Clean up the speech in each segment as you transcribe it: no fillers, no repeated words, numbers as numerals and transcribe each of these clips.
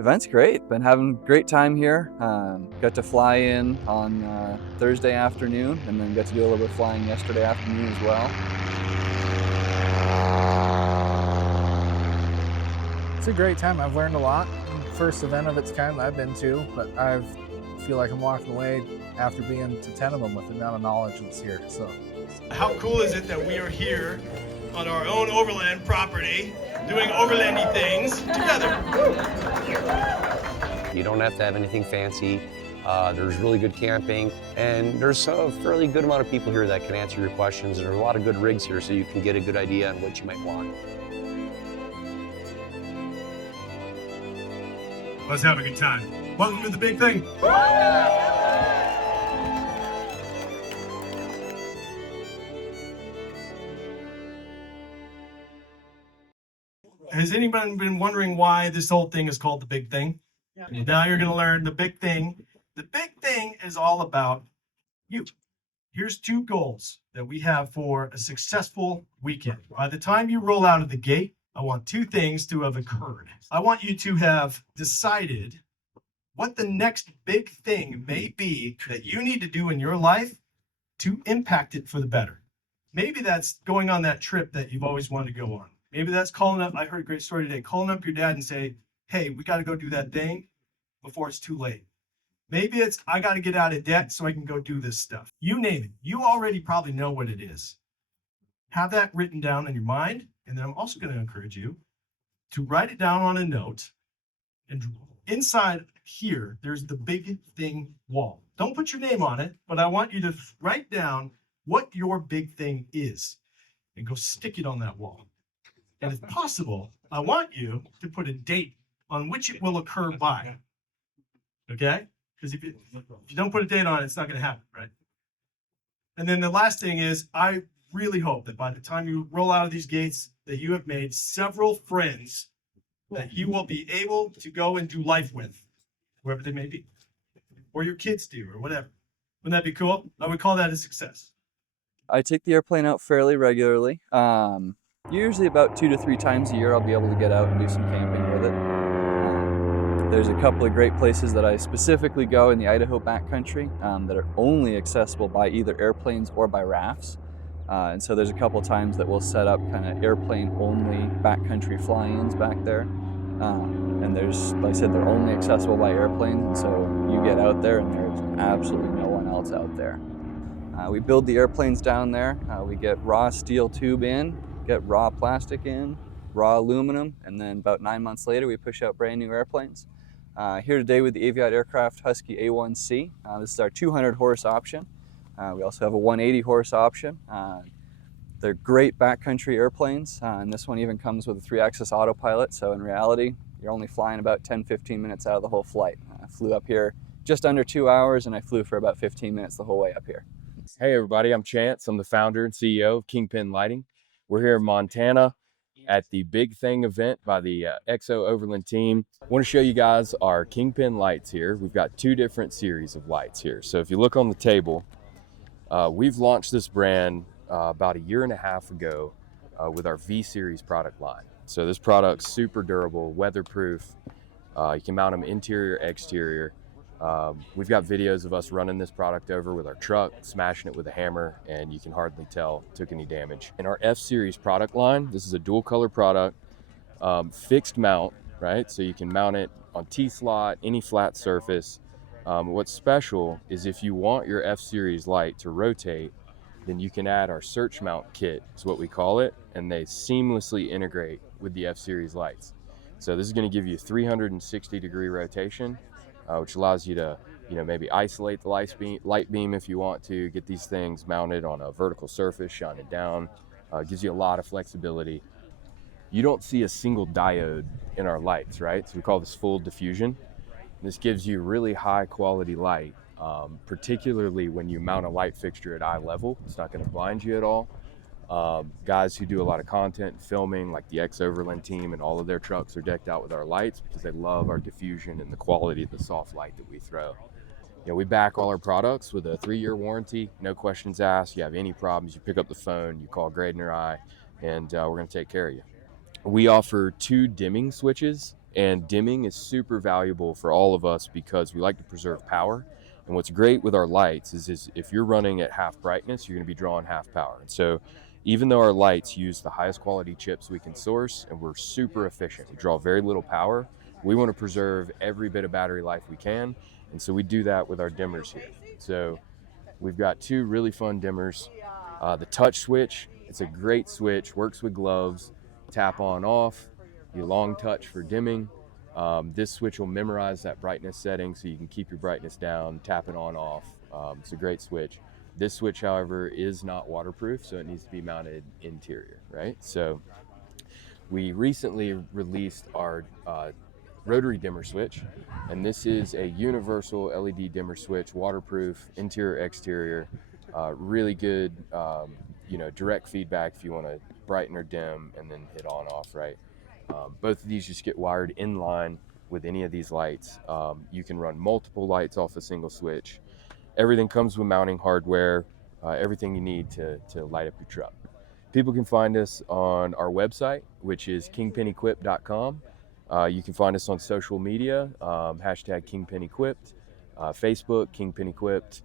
Event's great. Been having a great time here. Got to fly in on Thursday afternoon and then got to do a little bit of flying yesterday afternoon as well. It's a great time. I've learned a lot. First event of its kind I've been to, but I feel like I'm walking away after being to 10 of them with the amount of knowledge that's here. So, how cool is it that we are here on our own overland property doing overlandy things together? You don't have to have anything fancy. There's really good camping, and there's a fairly good amount of people here that can answer your questions, and there's a lot of good rigs here so you can get a good idea on what you might want. Let's have a good time. Welcome to the big thing. Has anyone been wondering why this whole thing is called the big thing? Yeah. Now you're going to learn the big thing. The big thing is all about you. Here's 2 goals that we have for a successful weekend. By the time you roll out of the gate, I want 2 things to have occurred. I want you to have decided what the next big thing may be that you need to do in your life to impact it for the better. Maybe that's going on that trip that you've always wanted to go on. Maybe that's calling up, I heard a great story today, calling up your dad and say, hey, we got to go do that thing before it's too late. Maybe it's, I got to get out of debt so I can go do this stuff. You name it. You already probably know what it is. Have that written down in your mind. And then I'm also going to encourage you to write it down on a note. And inside here, there's the big thing wall. Don't put your name on it, but I want you to write down what your big thing is and go stick it on that wall. And if possible, I want you to put a date on which it will occur by. Okay? Because if you don't put a date on it, it's not going to happen, right? And then the last thing is, I really hope that by the time you roll out of these gates, that you have made several friends that you will be able to go and do life with, wherever they may be, or your kids do, or whatever. Wouldn't that be cool? I would call that a success. I take the airplane out fairly regularly. Usually about 2 to 3 times a year I'll be able to get out and do some camping with it. There's a couple of great places that I specifically go in the Idaho backcountry that are only accessible by either airplanes or by rafts. And so there's a couple times that we'll set up kind of airplane only backcountry fly-ins back there. And there's, like I said, they're only accessible by airplanes, and so you get out there and there's absolutely no one else out there. We build the airplanes down there. We get raw steel tube in, get raw plastic in, raw aluminum, and then about 9 months later we push out brand new airplanes. Here today with the Aviat Aircraft Husky A1C. This is our 200 horse option. We also have a 180 horse option. They're great backcountry airplanes, and this one even comes with a 3-axis autopilot, so in reality you're only flying about 10-15 minutes out of the whole flight. I flew up here just under 2 hours and I flew for about 15 minutes the whole way up here. Hey everybody, I'm Chance. I'm the founder and CEO of Kingpin Lighting. We're here in Montana at the Big Thing event by the XO Overland team. I want to show you guys our Kingpin lights here. We've got 2 different series of lights here. So if you look on the table, we've launched this brand about 1.5 years ago with our V-Series product line. So this product's super durable, weatherproof. You can mount them interior, exterior. We've got videos of us running this product over with our truck, smashing it with a hammer, and you can hardly tell it took any damage. In our F-Series product line, this is a dual color product, fixed mount, right? So you can mount it on T-slot, any flat surface. What's special is if you want your F-Series light to rotate, then you can add our search mount kit, is what we call it, and they seamlessly integrate with the F-Series lights. So this is going to give you 360-degree rotation, which allows you to, maybe isolate the light beam if you want to, get these things mounted on a vertical surface, shine it down. Gives you a lot of flexibility. You don't see a single diode in our lights, right? So we call this full diffusion. This gives you really high quality light, particularly when you mount a light fixture at eye level. It's not going to blind you at all. Guys who do a lot of content and filming, like the XOVERLAND team, and all of their trucks are decked out with our lights because they love our diffusion and the quality of the soft light that we throw. We back all our products with a 3-year warranty, no questions asked. You have any problems, you pick up the phone, you call Graydon or I, and we're going to take care of you. We offer 2 dimming switches And dimming is super valuable for all of us because we like to preserve power. And what's great with our lights is if you're running at half brightness, you're going to be drawing half power. And so even though our lights use the highest quality chips we can source and we're super efficient, we draw very little power, we want to preserve every bit of battery life we can. And so we do that with our dimmers here. So we've got two really fun dimmers. The touch switch, it's a great switch, works with gloves, tap on off, you long touch for dimming. This switch will memorize that brightness setting so you can keep your brightness down, tap it on off. It's a great switch. This switch, however, is not waterproof, so it needs to be mounted interior, right? So we recently released our rotary dimmer switch, and this is a universal LED dimmer switch, waterproof, interior, exterior, really good, direct feedback if you want to brighten or dim and then hit on off, right? Both of these just get wired in line with any of these lights. You can run multiple lights off a single switch. Everything comes with mounting hardware, everything you need to light up your truck. People can find us on our website, which is kingpinequip.com. You can find us on social media, hashtag KingpinEquipped, Facebook, Kingpin Equipped.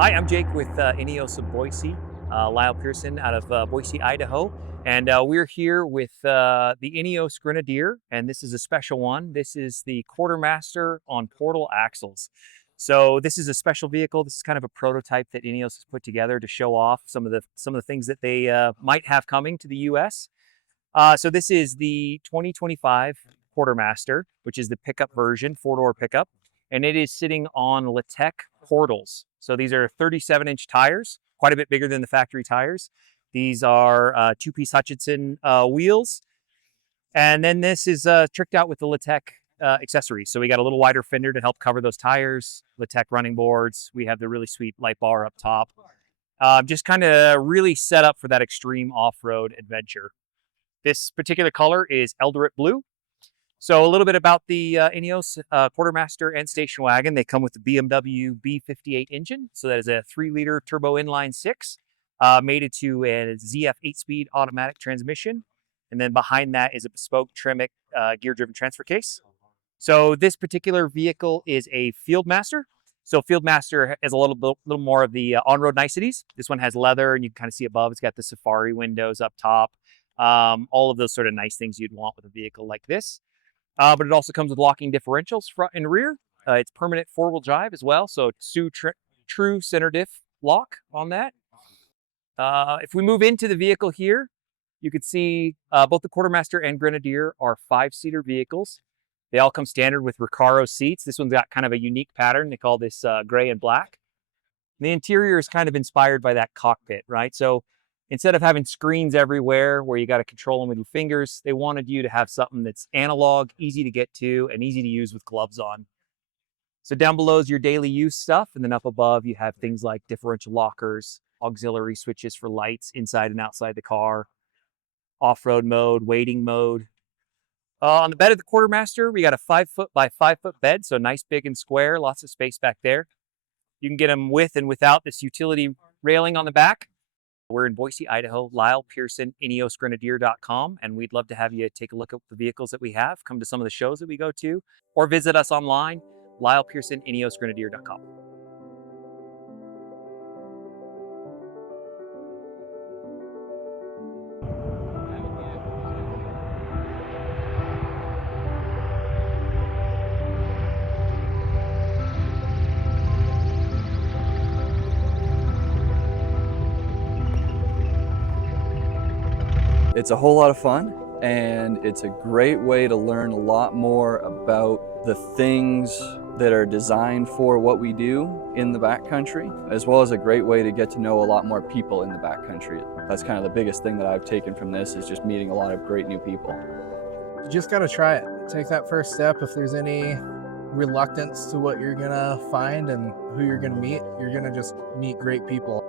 Hi, I'm Jake with Ineos of Boise, Lyle Pearson out of Boise, Idaho. And we're here with the Ineos Grenadier, and this is a special one. This is the Quartermaster on portal axles. So this is a special vehicle. This is kind of a prototype that Ineos has put together to show off some of the things that they might have coming to the U.S. So this is the 2025 Quartermaster, which is the pickup version, four-door pickup, and it is sitting on Latec portals. So these are 37-inch tires, quite a bit bigger than the factory tires. These are two-piece Hutchinson wheels. And then this is tricked out with the Latec accessories. So we got a little wider fender to help cover those tires, Latec running boards. We have the really sweet light bar up top. Just kind of really set up for that extreme off-road adventure. This particular color is Eldorette Blue. So a little bit about the Ineos Quartermaster and station wagon. They come with the BMW B58 engine. So that is a 3-liter turbo inline 6, mated to a ZF 8-speed automatic transmission. And then behind that is a bespoke Tremec gear-driven transfer case. So this particular vehicle is a Fieldmaster. So Fieldmaster has a little more of the on-road niceties. This one has leather, and you can kind of see above. It's got the safari windows up top. All of those sort of nice things you'd want with a vehicle like this. But it also comes with locking differentials front and rear. It's permanent four-wheel drive as well, so true center diff lock on that. If we move into the vehicle here, you can see both the Quartermaster and Grenadier are 5-seater vehicles. They all come standard with Recaro seats. This one's got kind of a unique pattern. They call this gray and black. The interior is kind of inspired by that cockpit, right? So instead of having screens everywhere where you got to control them with your fingers, they wanted you to have something that's analog, easy to get to, and easy to use with gloves on. So down below is your daily use stuff, and then up above you have things like differential lockers, auxiliary switches for lights inside and outside the car, off-road mode, waiting mode. On the bed of the Quartermaster, we got a 5-foot by 5-foot bed, so nice, big, and square, lots of space back there. You can get them with and without this utility railing on the back. We're in Boise, Idaho, Lyle Pearson, IneosGrenadier.com, and we'd love to have you take a look at the vehicles that we have, come to some of the shows that we go to, or visit us online, Lyle Pearson, IneosGrenadier.com. It's a whole lot of fun, and it's a great way to learn a lot more about the things that are designed for what we do in the backcountry, as well as a great way to get to know a lot more people in the backcountry. That's kind of the biggest thing that I've taken from this, is just meeting a lot of great new people. You just got to try it. Take that first step. If there's any reluctance to what you're going to find and who you're going to meet, you're going to just meet great people.